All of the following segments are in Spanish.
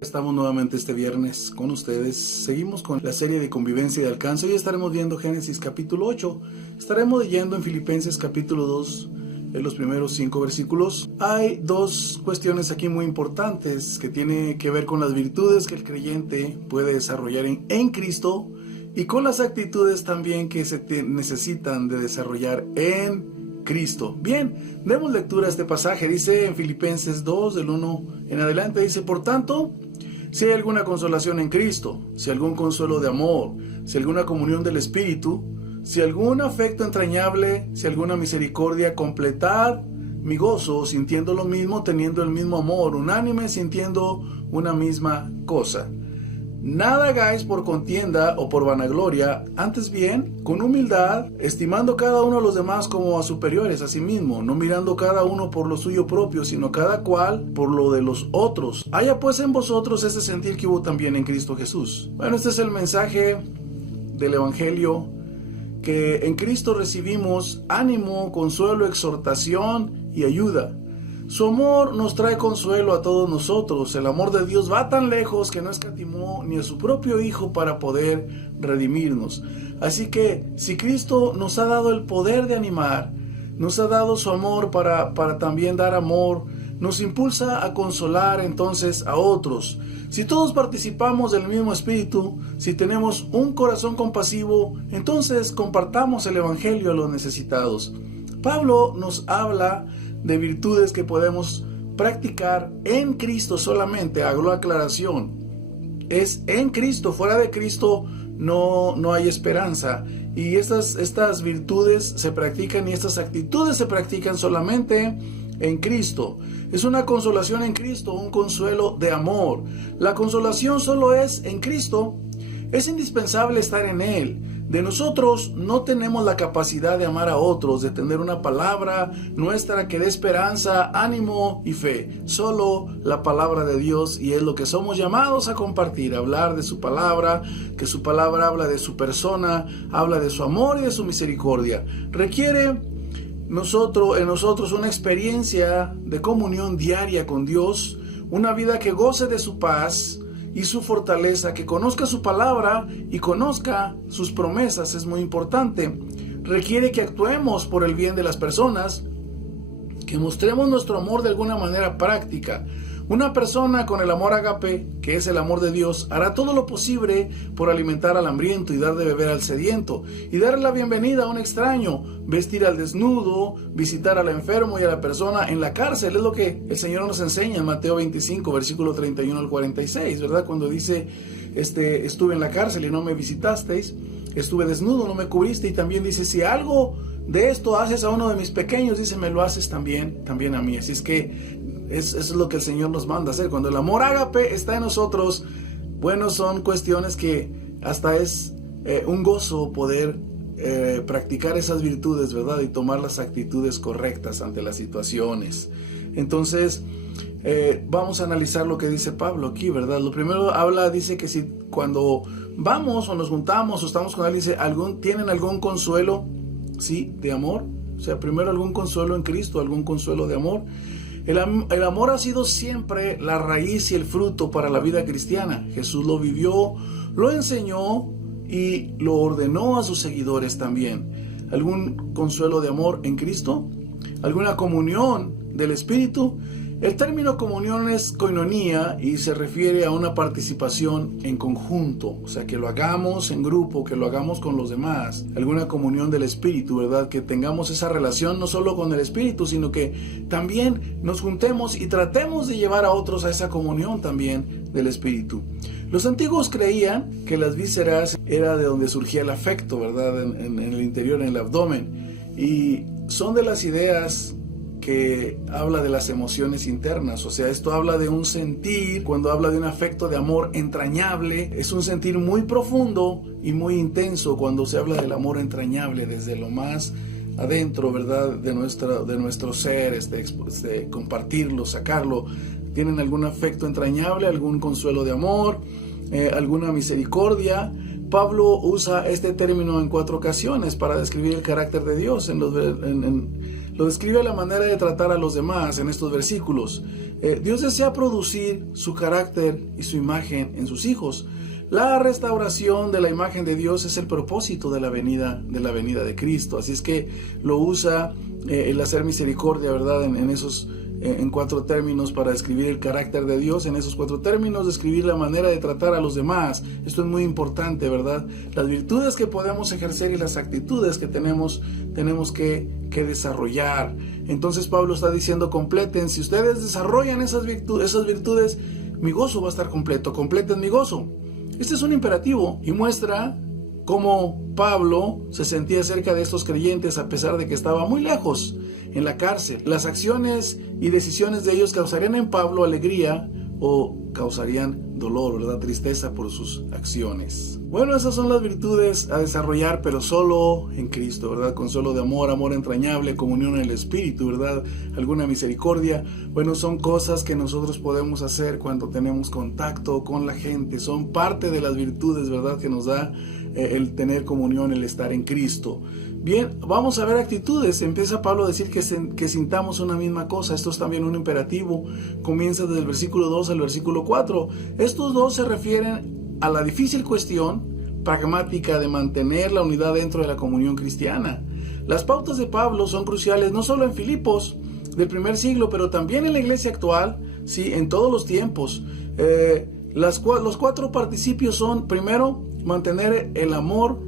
Estamos nuevamente este viernes con ustedes. Seguimos con la serie de convivencia y de alcance. Hoy estaremos viendo Génesis capítulo 8. Estaremos leyendo en Filipenses capítulo 2, en los primeros 5 versículos. Hay dos cuestiones aquí muy importantes que tienen que ver con las virtudes que el creyente puede desarrollar en Cristo y con las actitudes también que se necesitan de desarrollar en Cristo. Bien, demos lectura a este pasaje. Dice en Filipenses 2, del 1 en adelante, dice: por tanto, si hay alguna consolación en Cristo, si algún consuelo de amor, si alguna comunión del Espíritu, si algún afecto entrañable, si alguna misericordia, completad mi gozo, sintiendo lo mismo, teniendo el mismo amor, unánime, sintiendo una misma cosa. Nada hagáis por contienda o por vanagloria, antes bien, con humildad, estimando cada uno a los demás como a superiores a sí mismo, no mirando cada uno por lo suyo propio, sino cada cual por lo de los otros. Haya pues en vosotros ese sentir que hubo también en Cristo Jesús. Bueno, este es el mensaje del Evangelio, que en Cristo recibimos ánimo, consuelo, exhortación y ayuda. Su amor nos trae consuelo a todos nosotros. El amor de Dios va tan lejos que no escatimó ni a su propio Hijo para poder redimirnos. Así que si Cristo nos ha dado el poder de animar, nos ha dado su amor para también dar amor, nos impulsa a consolar entonces a otros. Si todos participamos del mismo espíritu, si tenemos un corazón compasivo, entonces compartamos el Evangelio a los necesitados. Pablo nos habla de virtudes que podemos practicar en Cristo solamente. Hago la aclaración, es en Cristo. Fuera de Cristo no hay esperanza, y estas virtudes se practican y estas actitudes se practican solamente en Cristo. Es una consolación en Cristo, un consuelo de amor. La consolación solo es en Cristo. Es indispensable estar en Él. De nosotros no tenemos la capacidad de amar a otros, de tener una palabra nuestra que dé esperanza, ánimo y fe. Solo la palabra de Dios, y es lo que somos llamados a compartir, hablar de su palabra, que su palabra habla de su persona, habla de su amor y de su misericordia. Requiere en nosotros una experiencia de comunión diaria con Dios, una vida que goce de su paz y su fortaleza, que conozca su palabra y conozca sus promesas. Es muy importante. Requiere que actuemos por el bien de las personas, que mostremos nuestro amor de alguna manera práctica. Una persona con el amor ágape, que es el amor de Dios, hará todo lo posible por alimentar al hambriento y dar de beber al sediento, y darle la bienvenida a un extraño, vestir al desnudo, visitar al enfermo y a la persona en la cárcel. Es lo que el Señor nos enseña en Mateo 25, versículo 31 al 46, ¿verdad? Cuando dice, estuve en la cárcel y no me visitasteis, estuve desnudo, no me cubriste. Y también dice, si algo de esto haces a uno de mis pequeños, dice, me lo haces también a mí. Así es que eso es lo que el Señor nos manda hacer. Cuando el amor ágape está en nosotros, bueno, son cuestiones que hasta es un gozo poder practicar esas virtudes, ¿verdad? Y tomar las actitudes correctas ante las situaciones. Entonces, vamos a analizar lo que dice Pablo aquí, ¿verdad? Lo primero dice que si cuando vamos o nos juntamos o estamos con él, dice, ¿tienen algún consuelo? Sí, de amor. O sea, primero algún consuelo en Cristo, algún consuelo de amor. El amor ha sido siempre la raíz y el fruto para la vida cristiana. Jesús lo vivió, lo enseñó y lo ordenó a sus seguidores también. ¿Algún consuelo de amor en Cristo? ¿Alguna comunión del Espíritu? El término comunión es koinonía y se refiere a una participación en conjunto, o sea, que lo hagamos en grupo, que lo hagamos con los demás. Alguna comunión del Espíritu, ¿verdad? Que tengamos esa relación no solo con el Espíritu, sino que también nos juntemos y tratemos de llevar a otros a esa comunión también del Espíritu. Los antiguos creían que las vísceras era de donde surgía el afecto, ¿verdad? En el interior, en el abdomen. Y son de las ideas que habla de las emociones internas. O sea, esto habla de un sentir. Cuando habla de un afecto de amor entrañable, es un sentir muy profundo y muy intenso. Cuando se habla del amor entrañable desde lo más adentro, ¿verdad? De nuestro ser, compartirlo, sacarlo. ¿Tienen algún afecto entrañable, algún consuelo de amor, alguna misericordia? Pablo usa este término en 4 ocasiones para describir el carácter de Dios. En lo describe a la manera de tratar a los demás en estos versículos. Dios desea producir su carácter y su imagen en sus hijos. La restauración de la imagen de Dios es el propósito de la venida de Cristo. Así es que lo usa el hacer misericordia, ¿verdad? En 4 términos para describir el carácter de Dios. En esos 4 términos describir la manera de tratar a los demás. Esto es muy importante, ¿verdad? Las virtudes que podemos ejercer y las actitudes que tenemos que desarrollar. Entonces Pablo está diciendo: completen. Si ustedes desarrollan esas virtudes, mi gozo va a estar completo. Completen mi gozo. Este es un imperativo y muestra cómo Pablo se sentía cerca de estos creyentes a pesar de que estaba muy lejos, en la cárcel. Las acciones y decisiones de ellos causarían en Pablo alegría o causarían dolor, ¿verdad? Tristeza por sus acciones. Bueno, esas son las virtudes a desarrollar, pero solo en Cristo, ¿verdad? Consuelo de amor, amor entrañable, comunión en el Espíritu, ¿verdad? Alguna misericordia. Bueno, son cosas que nosotros podemos hacer cuando tenemos contacto con la gente. Son parte de las virtudes, ¿verdad? Que nos da el tener comunión, el estar en Cristo. Bien, vamos a ver actitudes. Empieza Pablo a decir que sintamos una misma cosa. Esto es también un imperativo. Comienza desde el versículo 2 al versículo 4. Estos dos se refieren a la difícil cuestión pragmática de mantener la unidad dentro de la comunión cristiana. Las pautas de Pablo son cruciales no solo en Filipos del primer siglo, pero también en la iglesia actual, sí, en todos los tiempos. Los 4 participios son: primero, mantener el amor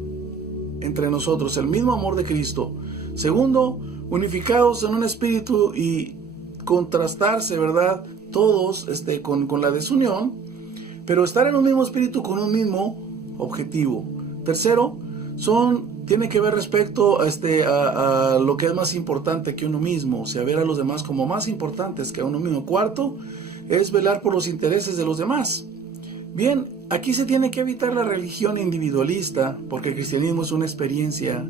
entre nosotros, el mismo amor de Cristo. Segundo, unificados en un espíritu y contrastarse, ¿verdad? Todos con la desunión, pero estar en un mismo espíritu con un mismo objetivo. Tercero, tiene que ver respecto a lo que es más importante que uno mismo, o sea, ver a los demás como más importantes que a uno mismo. Cuarto, es velar por los intereses de los demás. Bien, aquí se tiene que evitar la religión individualista, porque el cristianismo es una experiencia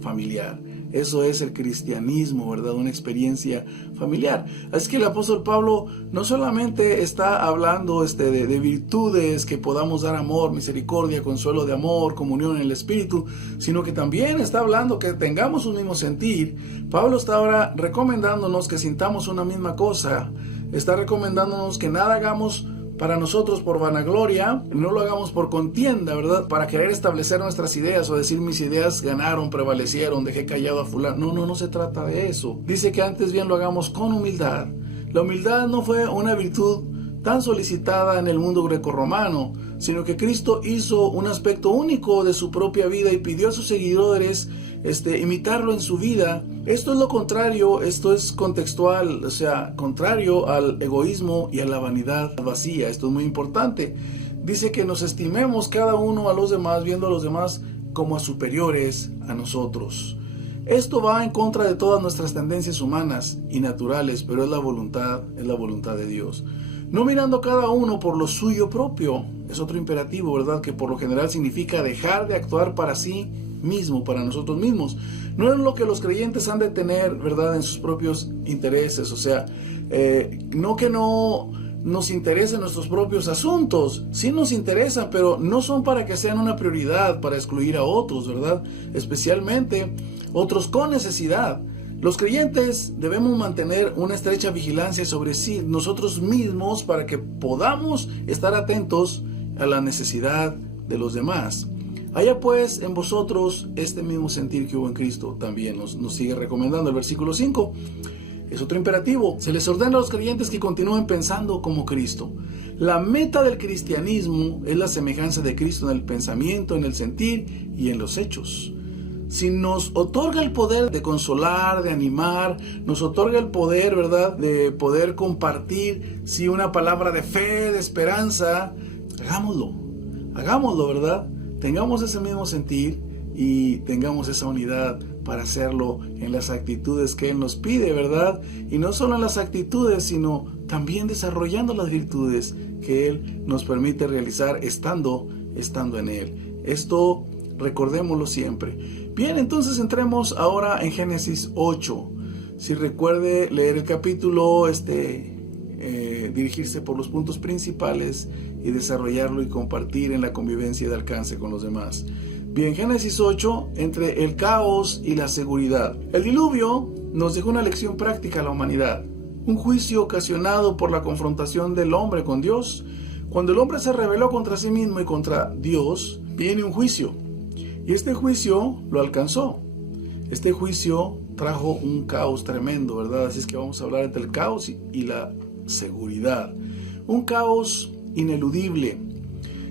familiar. Eso es el cristianismo, ¿verdad? Una experiencia familiar. Así que el apóstol Pablo no solamente está hablando de virtudes que podamos dar: amor, misericordia, consuelo de amor, comunión en el Espíritu, sino que también está hablando que tengamos un mismo sentir. Pablo está ahora recomendándonos que sintamos una misma cosa. Está recomendándonos que nada hagamos para nosotros por vanagloria, no lo hagamos por contienda, ¿verdad? Para querer establecer nuestras ideas o decir: mis ideas ganaron, prevalecieron, dejé callado a fulano. No se trata de eso. Dice que antes bien lo hagamos con humildad. La humildad no fue una virtud tan solicitada en el mundo grecorromano, sino que Cristo hizo un aspecto único de su propia vida y pidió a sus seguidores imitarlo en su vida. Esto es lo contrario, esto es contextual, o sea, contrario al egoísmo y a la vanidad vacía. Esto es muy importante. Dice que nos estimemos cada uno a los demás, viendo a los demás como a superiores a nosotros. Esto va en contra de todas nuestras tendencias humanas y naturales, pero es la voluntad de Dios. No mirando cada uno por lo suyo propio. Es otro imperativo, ¿verdad? Que por lo general significa dejar de actuar para sí mismo, para nosotros mismos. No es lo que los creyentes han de tener, ¿verdad? En sus propios intereses. O sea, no que no nos interesen nuestros propios asuntos. Sí nos interesan, pero no son para que sean una prioridad para excluir a otros, ¿verdad? Especialmente otros con necesidad. Los creyentes debemos mantener una estrecha vigilancia sobre sí, nosotros mismos, para que podamos estar atentos a la necesidad de los demás. Haya pues en vosotros este mismo sentir que hubo en Cristo. También nos sigue recomendando el versículo 5. Es otro imperativo. Se les ordena a los creyentes que continúen pensando como Cristo. La meta del cristianismo es la semejanza de Cristo en el pensamiento, en el sentir y en los hechos. Si nos otorga el poder de consolar, de animar, nos otorga el poder, ¿verdad?, de poder compartir, si una palabra de fe, de esperanza, hagámoslo, ¿verdad? Tengamos ese mismo sentir y tengamos esa unidad para hacerlo en las actitudes que Él nos pide, ¿verdad? Y no solo en las actitudes, sino también desarrollando las virtudes que Él nos permite realizar estando en Él. Esto recordémoslo siempre. Bien, entonces entremos ahora en Génesis 8. Si recuerde leer el capítulo, dirigirse por los puntos principales y desarrollarlo y compartir en la convivencia de alcance con los demás. Bien, Génesis 8, entre el caos y la seguridad. El diluvio nos dejó una lección práctica a la humanidad. Un juicio ocasionado por la confrontación del hombre con Dios. Cuando el hombre se rebeló contra sí mismo y contra Dios, viene un juicio. Y este juicio lo alcanzó. Este juicio trajo un caos tremendo, ¿verdad? Así es que vamos a hablar entre el caos y la seguridad. Un caos ineludible.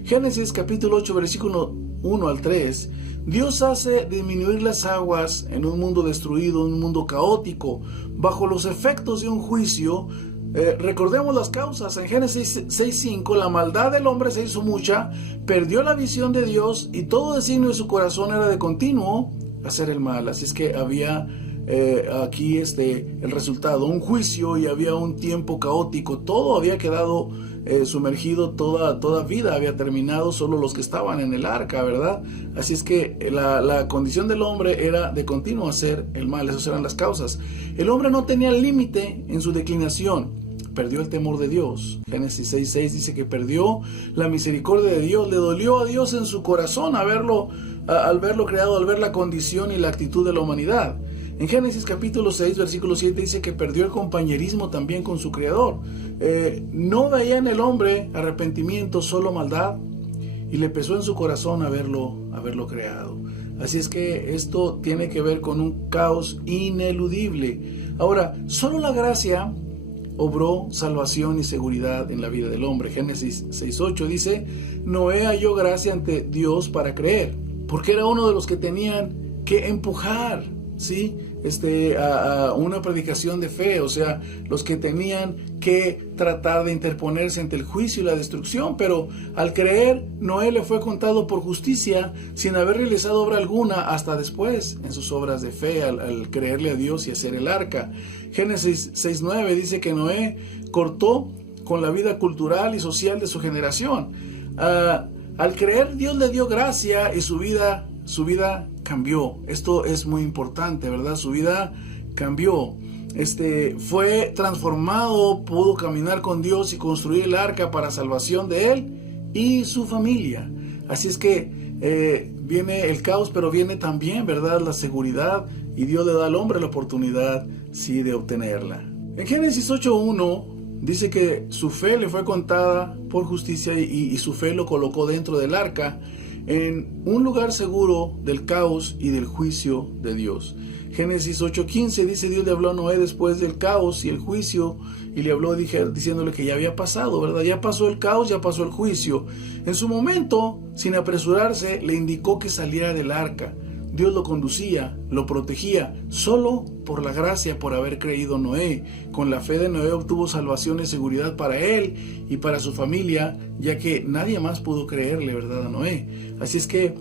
Génesis capítulo 8, versículo 1 al 3. Dios hace disminuir las aguas en un mundo destruido, un mundo caótico, bajo los efectos de un juicio. Recordemos las causas. En Génesis 6:5, la maldad del hombre se hizo mucha, perdió la visión de Dios y todo designio de su corazón era de continuo hacer el mal. Así es que había aquí el resultado, un juicio, y había un tiempo caótico. Todo había quedado sumergido, toda vida había terminado, solo los que estaban en el arca, ¿verdad? Así es que la condición del hombre era de continuo hacer el mal. Esas eran las causas. El hombre no tenía límite en su declinación. Perdió el temor de Dios. Génesis 6:6 dice que perdió la misericordia de Dios. Le dolió a Dios en su corazón al verlo creado, al ver la condición y la actitud de la humanidad. En Génesis capítulo 6, versículo 7 dice que perdió el compañerismo también con su Creador. No veía en el hombre arrepentimiento, solo maldad, y le pesó en su corazón haberlo creado. Así es que esto tiene que ver con un caos ineludible. Ahora, solo la gracia obró salvación y seguridad en la vida del hombre. Génesis 6:8 dice: Noé halló gracia ante Dios para creer, porque era uno de los que tenían que empujar, ¿sí? A una predicación de fe, o sea, los que tenían que tratar de interponerse ante el juicio y la destrucción. Pero al creer, Noé le fue contado por justicia sin haber realizado obra alguna hasta después en sus obras de fe, al creerle a Dios y hacer el arca. Génesis 6:9 dice que Noé cortó con la vida cultural y social de su generación. Al creer, Dios le dio gracia y su vida cambió. Esto es muy importante, ¿verdad? Su vida cambió. Fue transformado, pudo caminar con Dios y construir el arca para salvación de él y su familia. Así es que viene el caos, pero viene también, ¿verdad?, la seguridad, y Dios le da al hombre la oportunidad, sí, de obtenerla. En Génesis 8:1 dice que su fe le fue contada por justicia y su fe lo colocó dentro del arca, en un lugar seguro del caos y del juicio de Dios. Génesis 8:15 dice: Dios le habló a Noé después del caos y el juicio, y le habló diciéndole que ya había pasado, ¿verdad? Ya pasó el caos, ya pasó el juicio. En su momento, sin apresurarse, le indicó que saliera del arca. Dios lo conducía, lo protegía, solo por la gracia, por haber creído Noé. Con la fe de Noé obtuvo salvación y seguridad para él y para su familia, ya que nadie más pudo creerle, ¿verdad?, a Noé. Así es que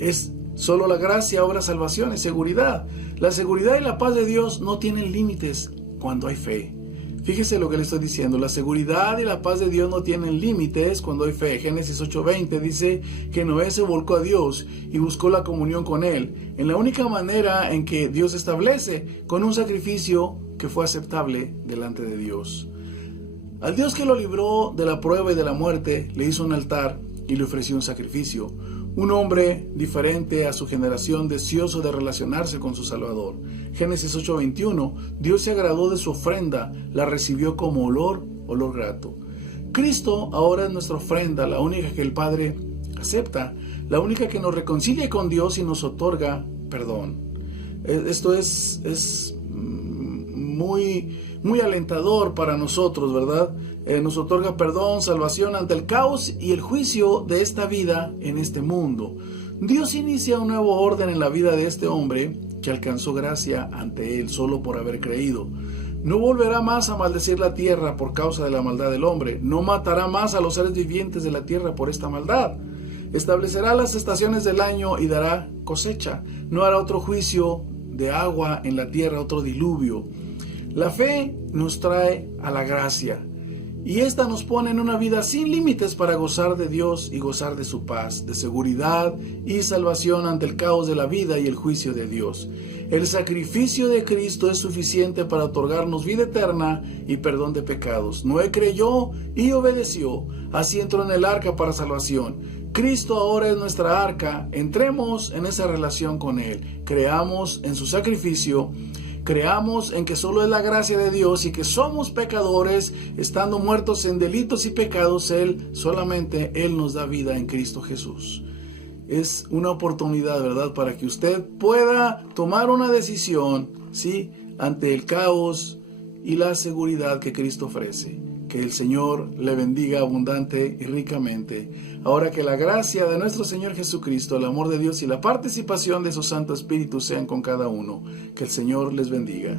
es solo la gracia obra salvación y seguridad. La seguridad y la paz de Dios no tienen límites cuando hay fe. Fíjese lo que le estoy diciendo. La seguridad y la paz de Dios no tienen límites cuando hay fe. Génesis 8:20 dice que Noé se volcó a Dios y buscó la comunión con él, en la única manera en que Dios establece, con un sacrificio que fue aceptable delante de Dios. Al Dios que lo libró de la prueba y de la muerte, le hizo un altar y le ofreció un sacrificio. Un hombre diferente a su generación, deseoso de relacionarse con su Salvador. Génesis 8:21, Dios se agradó de su ofrenda, la recibió como olor grato. Cristo ahora es nuestra ofrenda, la única que el Padre acepta, la única que nos reconcilia con Dios y nos otorga perdón. Esto es muy alentador para nosotros, ¿verdad? Nos otorga perdón, salvación ante el caos y el juicio de esta vida en este mundo. Dios inicia un nuevo orden en la vida de este hombre que alcanzó gracia ante él solo por haber creído. No volverá más a maldecir la tierra por causa de la maldad del hombre. No matará más a los seres vivientes de la tierra por esta maldad. Establecerá las estaciones del año y dará cosecha. No hará otro juicio de agua en la tierra, otro diluvio. La fe nos trae a la gracia, y esta nos pone en una vida sin límites para gozar de Dios y gozar de su paz, de seguridad y salvación ante el caos de la vida y el juicio de Dios. El sacrificio de Cristo es suficiente para otorgarnos vida eterna y perdón de pecados. Noé creyó y obedeció, así entró en el arca para salvación. Cristo ahora es nuestra arca. Entremos en esa relación con Él, creamos en su sacrificio Creamos en que solo es la gracia de Dios y que somos pecadores, estando muertos en delitos y pecados. Solamente Él nos da vida en Cristo Jesús. Es una oportunidad, ¿verdad?, para que usted pueda tomar una decisión, ¿sí?, ante el caos y la seguridad que Cristo ofrece. Que el Señor le bendiga abundante y ricamente. Ahora que la gracia de nuestro Señor Jesucristo, el amor de Dios y la participación de su Santo Espíritu sean con cada uno. Que el Señor les bendiga.